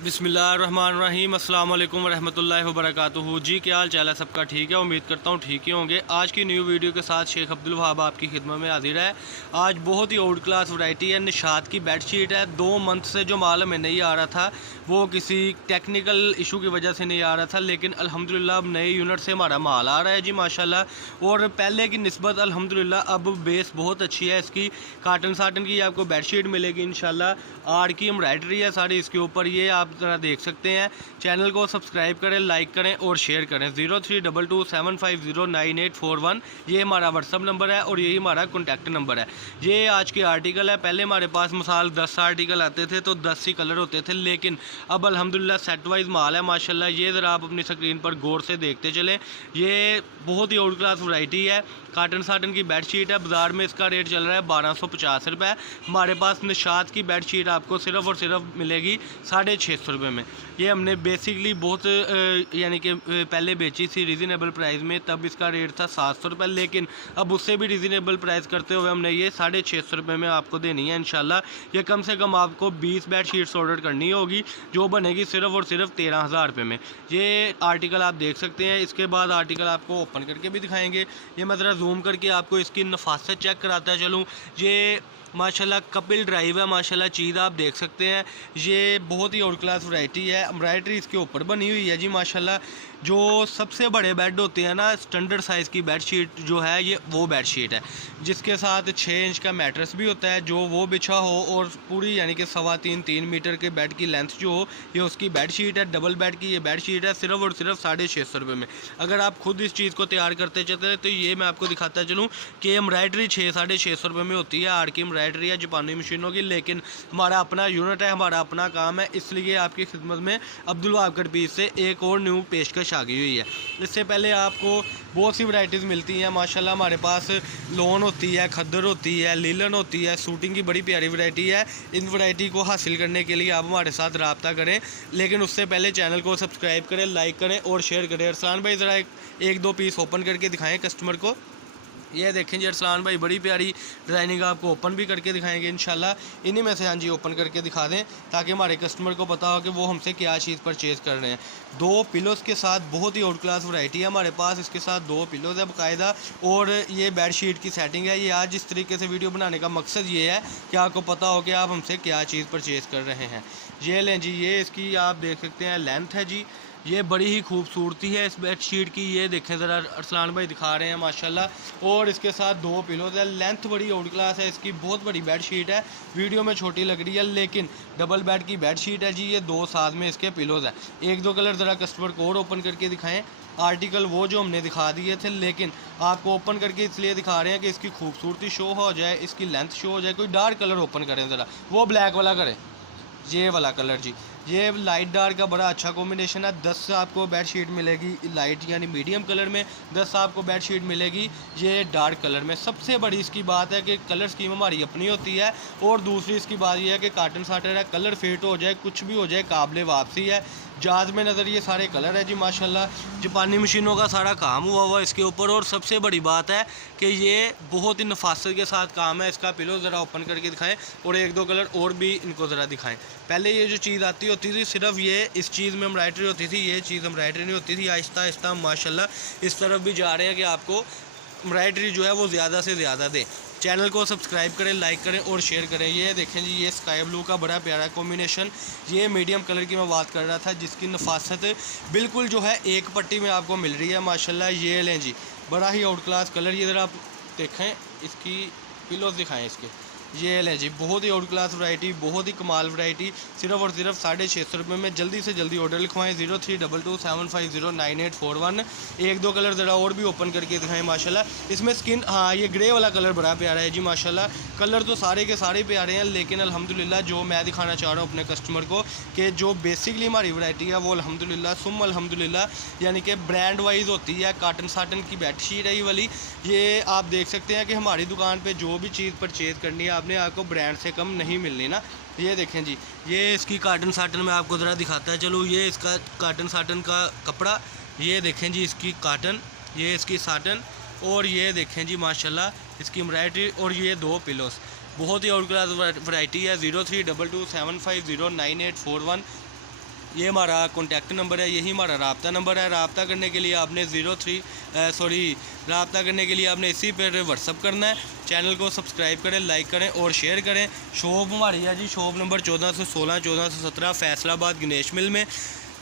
बिस्मिल्लाहिर्रहमानिर्रहीम अस्सलाम वालेकुम रहमतुल्लाहि व बरकातुहू। जी क्या हाल चाल है सबका? ठीक है, उम्मीद करता हूँ ठीक ही होंगे। आज की न्यू वीडियो के साथ शेख अब्दुल वहाब आपकी खिदमत में हाजिर है। आज बहुत ही आउट क्लास वैरायटी है, निशात की बेडशीट है। 2 मंथ से जो माल हमें नहीं आ रहा था वो किसी टेक्निकल इशू की वजह से नहीं आ रहा था, लेकिन अल्हम्दुलिल्लाह अब नए यूनिट से हमारा माल आ रहा है जी माशाल्लाह। और पहले की निस्बत अल्हम्दुलिल्लाह अब बेस बहुत अच्छी है इसकी। काटन साटन की आपको बेडशीट मिलेगी इंशाल्लाह। आर्ट की एम्ब्रॉयडरी है सारी इसके ऊपर, ये आप ज़रा देख सकते हैं। चैनल को सब्सक्राइब करें, लाइक करें और शेयर करें। 032275098841 ये हमारा व्हाट्सअप नंबर है और यही हमारा कॉन्टैक्ट नंबर है। ये आज के आर्टिकल है। पहले हमारे पास मिसाल 10 आर्टिकल आते थे तो 10 ही कलर होते थे, लेकिन अब अल्हम्दुलिल्लाह सेट वाइज माल है माशाल्लाह। ये ज़रा आप अपनी स्क्रीन पर गौर से देखते चलें। ये बहुत ही आउट क्लास वैरायटी है। काटन साटन की बेडशीट है। बाज़ार में इसका रेट चल रहा है 1250 रुपये। हमारे पास निशात की बेडशीट आपको सिर्फ़ और सिर्फ मिलेगी 650 रुपये में। ये हमने बेसिकली बहुत यानी कि पहले बेची थी रीज़नेबल प्राइस में, तब इसका रेट था 700 रुपये, लेकिन अब उससे भी रीज़नेबल प्राइस करते हुए हमने ये 650 रुपये में आपको देनी है इंशाल्लाह। ये कम से कम आपको 20 बेडशीट्स ऑर्डर करनी होगी, जो बनेगी सिर्फ़ और सिर्फ 13,000 रुपये में। ये आर्टिकल आप देख सकते हैं। इसके बाद आर्टिकल आपको ओपन करके भी दिखाएँगे। ये मैं ज़रा जूम करके आपको इसकी नफासत चेक कराता चलूँ। ये माशाल्लाह कपिल ड्राइव है माशाल्लाह, चीज़ आप देख सकते हैं। ये बहुत ही आउट क्लास वैरायटी है। एम्ब्रॉयडरी इसके ऊपर बनी हुई है जी माशाल्लाह। जो सबसे बड़े बेड होते हैं ना, स्टैंडर्ड साइज़ की बेडशीट जो है ये वो बेडशीट है, जिसके साथ 6 इंच का मैट्रेस भी होता है जो वो बिछा हो, और पूरी यानी कि 3.25-3 मीटर के बेड की लेंथ जो हो ये उसकी बेडशीट है। डबल बेड की ये बेडशीट है सिर्फ और सिर्फ 650 रुपये में। अगर आप खुद इस चीज़ को तैयार करते चलते तो ये मैं आपको दिखाता चलूँ कि एम्ब्रॉयडरी 600-650 रुपये में होती है। आर्ट की एम्ब्रॉयडरी है जापानी मशीनों की, लेकिन हमारा अपना यूनिट है, हमारा अपना काम है, इसलिए आपकी खिदमत में अब्दुल वहाब कट पीस से एक और न्यू पेशकश आ गई हुई है। इससे पहले आपको बहुत सी वैरायटीज़ मिलती हैं माशाल्लाह। हमारे पास लोन होती है, खद्दर होती है, लीलन होती है, सूटिंग की बड़ी प्यारी वैरायटी है। इन वैरायटी को हासिल करने के लिए आप हमारे साथ रब्ता करें, लेकिन उससे पहले चैनल को सब्सक्राइब करें, लाइक करें और शेयर करें। अरसलान भाई ज़रा एक दो पीस ओपन करके दिखाएँ कस्टमर को। ये देखें जी अरसलान भाई बड़ी प्यारी डिज़ाइनिंग आपको ओपन भी करके दिखाएंगे इंशाल्लाह। इन्हीं में से हाँ जी ओपन करके दिखा दें, ताकि हमारे कस्टमर को पता हो कि वो हमसे क्या चीज़ परचेज़ कर रहे हैं। 2 पिलोज़ के साथ बहुत ही आउट क्लास वैरायटी है हमारे पास। इसके साथ 2 पिलोज़ है बाकायदा, और ये बेडशीट की सेटिंग है। ये आज जिस तरीके से वीडियो बनाने का मकसद ये है कि आपको पता हो कि आप हमसे क्या चीज़ परचेज़ कर रहे हैं। ये लें जी, ये इसकी आप देख सकते हैं लेंथ है जी। ये बड़ी ही खूबसूरती है इस बेडशीट की। ये देखें ज़रा अरसलान भाई दिखा रहे हैं माशाल्लाह। और इसके साथ 2 पिलोज़ है। लेंथ बड़ी आउट क्लास है इसकी, बहुत बड़ी बेडशीट है। वीडियो में छोटी लग रही है, लेकिन डबल बेड की बेडशीट है जी। ये 2 साथ में इसके पिलोज़ है। एक दो कलर ज़रा कस्टमर को और ओपन करके दिखाएँ। आर्टिकल वो जो हमने दिखा दिए थे, लेकिन आपको ओपन करके इसलिए दिखा रहे हैं कि इसकी खूबसूरती शो हो जाए, इसकी लेंथ शो हो जाए। कोई डार्क कलर ओपन करें ज़रा, वो ब्लैक वाला करें, ये वाला कलर जी। ये लाइट डार्क का बड़ा अच्छा कॉम्बिनेशन है। 10 आपको बेडशीट मिलेगी लाइट यानी मीडियम कलर में, 10 आपको बेडशीट मिलेगी ये डार्क कलर में। सबसे बड़ी इसकी बात है कि कलर स्कीम हमारी अपनी होती है, और दूसरी इसकी बात यह है कि काटन साटन है, कलर फेट हो जाए कुछ भी हो जाए काबिल वापसी है। जाज में नज़र ये सारे कलर है जी माशाल्लाह। जापानी मशीनों का सारा काम हुआ इसके ऊपर, और सबसे बड़ी बात है कि ये बहुत ही नफासत के साथ काम है। इसका पिलो ज़रा ओपन करके दिखाएं, और एक दो कलर और भी इनको ज़रा दिखाएं। पहले ये जो चीज़ आती होती थी सिर्फ ये इस चीज़ में एम्ब्रॉयडरी होती थी, ये चीज़ एम्ब्रॉयडरी नहीं होती थी। आहिस्ता आहिस्ता माशाल्लाह इस तरफ भी जा रहे हैं कि आपको एम्ब्रॉयडरी जो है वो ज़्यादा से ज़्यादा दें। चैनल को सब्सक्राइब करें, लाइक करें और शेयर करें। ये देखें जी, ये स्काई ब्लू का बड़ा प्यारा कॉम्बिनेशन। ये मीडियम कलर की मैं बात कर रहा था, जिसकी नफासत बिल्कुल जो है एक पट्टी में आपको मिल रही है माशाल्लाह। ये लें जी, बड़ा ही आउट क्लास कलर। ये ज़रा आप देखें, इसकी पिलोज दिखाएं इसके। ये लें जी, बहुत ही आउट क्लास वैरायटी, बहुत ही कमाल वैरायटी, सिर्फ और सिर्फ 650 रुपये में। जल्दी से जल्दी ऑर्डर लिखवाएं। 032275098841। एक दो कलर ज़रा और भी ओपन करके दिखाएं माशाल्लाह। इसमें स्किन, हाँ ये ग्रे वाला कलर बड़ा प्यारा है जी माशाल्लाह। कलर तो सारे के सारे प्यारे हैं, लेकिन अल्हम्दुलिल्लाह जो मैं दिखाना चाह रहा हूँ अपने कस्टमर को कि जो बेसिकली हमारी वैरायटी है वो अल्हम्दुलिल्लाह सुम अल्हम्दुलिल्लाह यानी कि ब्रांड वाइज होती है। काटन साटन की बेडशीट है ये वाली। ये आप देख सकते हैं कि हमारी दुकान पर जो भी चीज़ परचेज़ करनी है आपको ब्रांड से कम नहीं मिलनी ना। ये देखें जी, ये इसकी काटन साटन में आपको ज़रा दिखाता है चलो। ये इसका काटन साटन का कपड़ा, ये देखें जी इसकी काटन, ये इसकी साटन, और ये देखें जी माशाल्लाह इसकी एम्ब्रॉयडरी, और ये 2 पिलोस। बहुत ही आउट क्लास वैरायटी है। 032275098841। ये हमारा कॉन्टैक्ट नंबर है, यही हमारा रब्ता नंबर है। रब्ता करने के लिए आपने रब्ता करने के लिए आपने इसी पर व्हाट्सअप करना है। चैनल को सब्सक्राइब करें, लाइक करें और शेयर करें। शॉप हमारी है जी, शॉप नंबर 1416 1417 फैसलाबाद गणेश मिल में।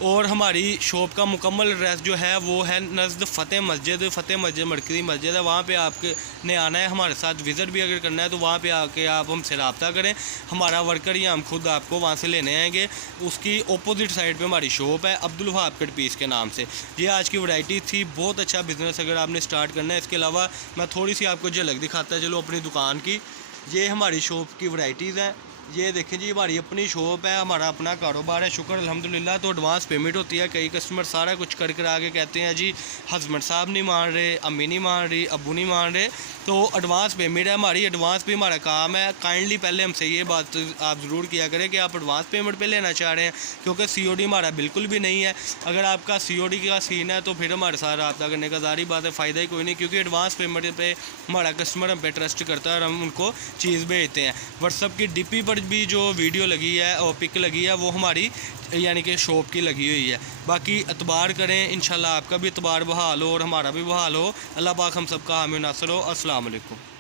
और हमारी शॉप का मुकम्मल एड्रेस जो है वो है नज़द फ़तेह मस्जिद मरकज़ी मस्जिद है। वहाँ पे आपके ने आना है, हमारे साथ विज़िट भी अगर करना है तो वहाँ पे आके आप हमसे रब्ता करें। हमारा वर्कर या हम खुद आपको वहाँ से लेने आएंगे। उसकी अपोजिट साइड पे हमारी शॉप है अब्दुल वहाब कट पीस के नाम से। ये आज की वैरायटी थी, बहुत अच्छा बिज़नेस अगर आपने स्टार्ट करना है। इसके अलावा मैं थोड़ी सी आपको झलक दिखाता चलो अपनी दुकान की। ये हमारी शॉप की वैराइटीज़ हैं। ये देखें जी, हमारी अपनी शॉप है, हमारा अपना कारोबार है, शुक्र अल्हम्दुलिल्लाह। तो एडवांस पेमेंट होती है। कई कस्टमर सारा कुछ कर कर आगे कहते हैं जी हस्बैंड साहब नहीं मान रहे, अम्मी नहीं मान रही, अब्बू नहीं मान रहे, तो एडवांस पेमेंट है हमारी। एडवांस भी हमारा काम है। काइंडली पहले हमसे ये बात आप ज़रूर किया करें कि आप एडवांस पेमेंट पे लेना चाह रहे हैं, क्योंकि COD हमारा बिल्कुल भी नहीं है। अगर आपका COD का सीन है तो फिर हमारे साथ रब्ता करने का ज़ाहिर बात है फ़ायदा ही कोई नहीं, क्योंकि एडवांस पेमेंट पे हमारा कस्टमर हम पे ट्रस्ट करता है और हम उनको चीज़ भेजते हैं। व्हाट्सअप की DP पर भी जो वीडियो लगी है और पिक लगी है वो हमारी यानी कि शॉप की लगी हुई है। बाकी एतबार करें, इंशाल्लाह आपका भी एतबार बहाल हो और हमारा भी बहाल हो। अल्लाह पाक हम सबका हामी नासर हो। अस्सलाम वालेकुम।